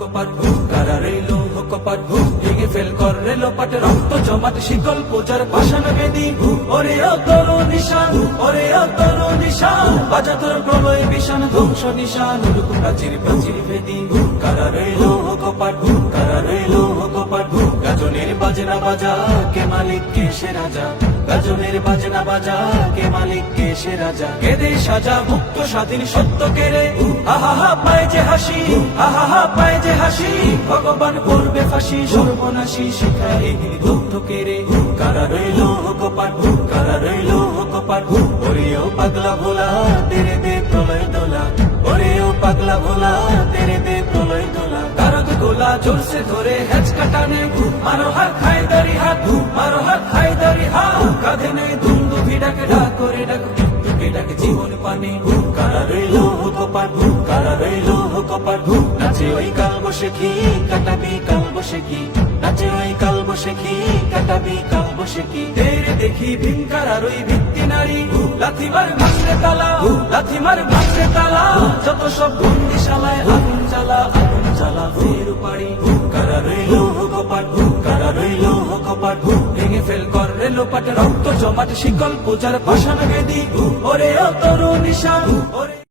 কপাট কারা রইল কপাট ভেঙে ফেল কর রেল পাটে রক্ত, জমাট, শিকল, পূজার পাশান বেদি ওরে অতর নিশান, ওরে অতর নিশান বাজা প্রলয় বিশান ধ্বংস নিশান রূপ প্রাচীর প্রাচীর বেদি কারা রইল কপাট কারা রইল গাজনের বাজনা বাজা, কে মালিক, কে সে রাজা? গাজনের বাজনা বাজা, কে মালিক, কে সে রাজা? কেদে সাজা মুক্ত স্বাধীন সত্য কেড়ে? আহা হা পায় যে হাসি আহাহা পায় যে হাসি, ভগবান করবে ফাঁসি, সর্বনাশী শিখায় দুঃখ কেড়ে। কারা রইল কপাট কারা রইল কপাট ওরেও পাগলা ভোলা, তেরে দে প্রলয় দোলা। ওরেও পাগলা ভোলা, তেরে দে প্রলয় দোলা। গোলা জোরসে ধরে হেঁচ কাটানে মারো হাত খাই দারি হাত মারো হাত খাই দারি হাত। কাঁধে নেই দুন্দু ভিড়াকে ডাক করে ডাক মৃত্যুকে ডাকে, জীবন পানে কারা রইল কপাট কারা রইল কপাট নাচে ওই কাল বসে কি কাটাবি কাল বসে কি, নাচে ওই কাল বসে কি কাটাবি কাল বসে কি। তেরে দেখি ভিনকার আর ওই ভিত্তি নারী লাথিমার ভাঙরে তালা লাথিমার ভাঙরে তালা। যত সব বন্দিশালায় পাড়ি। কারা রইল কপাট কারা রইল কপাট। ভেঙে ফেল কর রেল পাট রক্ত জমাট, শিকল পূজার পাশান দি। ওরে অতর নিশান ওরে